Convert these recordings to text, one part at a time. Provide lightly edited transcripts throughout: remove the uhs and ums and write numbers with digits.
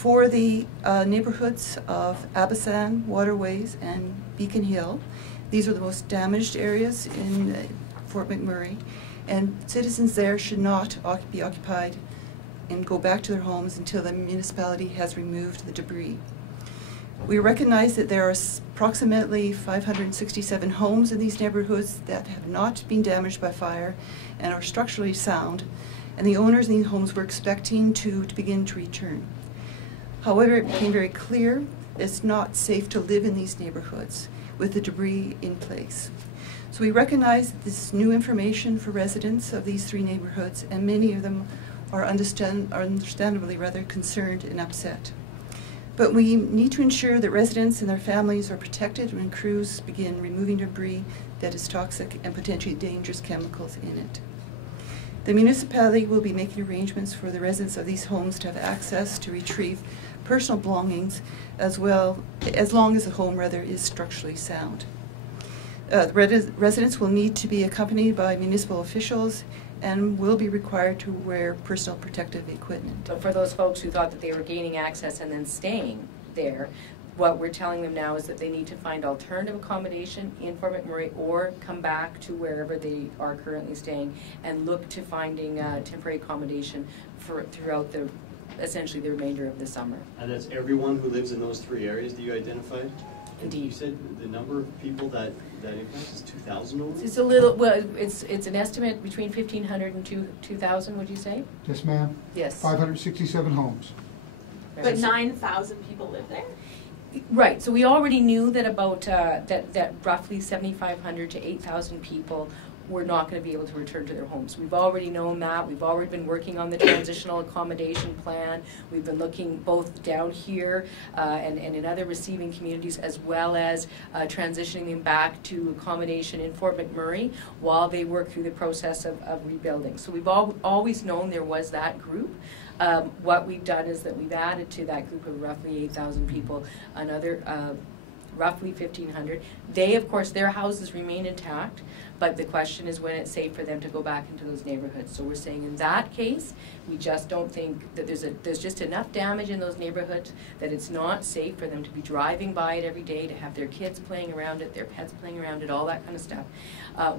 For the neighborhoods of Abasan, Waterways, and Beacon Hill, these are the most damaged areas in Fort McMurray, and citizens there should not be occupied and go back to their homes until the municipality has removed the debris. We recognize that there are approximately 567 homes in these neighborhoods that have not been damaged by fire and are structurally sound, and the owners in these homes were expecting to begin to return. However, it became very clear it's not safe to live in these neighborhoods with the debris in place. So we recognize that this is new information for residents of these three neighborhoods, and many of them are understandably rather concerned and upset. But we need to ensure that residents and their families are protected when crews begin removing debris that is toxic and potentially dangerous chemicals in it. The municipality will be making arrangements for the residents of these homes to have access to retrieve personal belongings as long as the home is structurally sound. Residents will need to be accompanied by municipal officials and will be required to wear personal protective equipment. But for those folks who thought that they were gaining access and then staying there, what we're telling them now is that they need to find alternative accommodation in Fort McMurray or come back to wherever they are currently staying and look to finding temporary accommodation throughout essentially the remainder of the summer. And that's everyone who lives in those three areas that you identified? Indeed. You said the number of people that impacts is 2,000 only? It's a little, well, it's an estimate between 1,500 and 2,000, would you say? Yes, ma'am. Yes. 567 homes. But 9,000 people live there? Right, so we already knew that about, that roughly 7,500 to 8,000 people were not going to be able to return to their homes. We've already known that. We've already been working on the transitional accommodation plan. We've been looking both down here and in other receiving communities, as well as transitioning them back to accommodation in Fort McMurray while they work through the process of rebuilding. So we've always known there was that group. What we've done is that we've added to that group of roughly 8,000 people another roughly 1,500. They, of course, their houses remain intact, but the question is when it's safe for them to go back into those neighborhoods. So we're saying in that case, we just don't think that there's just enough damage in those neighborhoods that it's not safe for them to be driving by it every day, to have their kids playing around it, their pets playing around it, all that kind of stuff,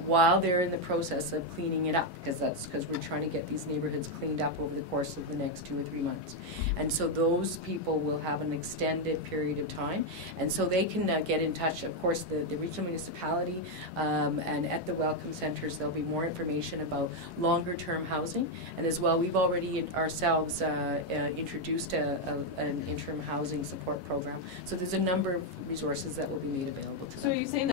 while they're in the process of cleaning it up, because we're trying to get these neighborhoods cleaned up over the course of the next 2 or 3 months. And so those people will have an extended period of time, and so they can get in touch. Of course, the regional municipality and at the welcome centers, there'll be more information about longer term housing, and as well, we've already ourselves introduced an interim housing support program. So there's a number of resources that will be made available to them. So are you saying that